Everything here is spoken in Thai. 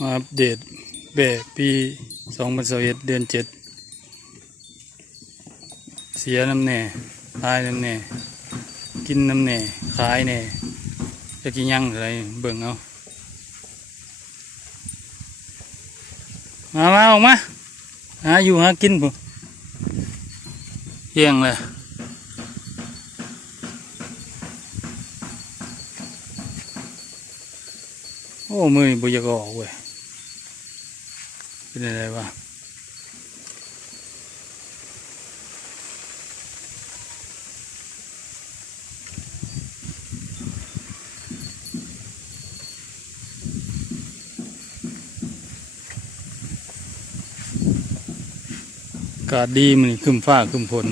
มาอัปเดตแบบปี2021เดือน7เสียน้ำแน่ตายน้ำแน่กินน้ำแน่ขายแน่จะกินยังอะไรเบิ่งเอามาออกมาหาอยู่หากินผมเที่ยงเลยโอ้มือบุยกออกเว้ยเป็นอะไรวะอากาศดีมันขึ้นฟ้าขึ้นฝน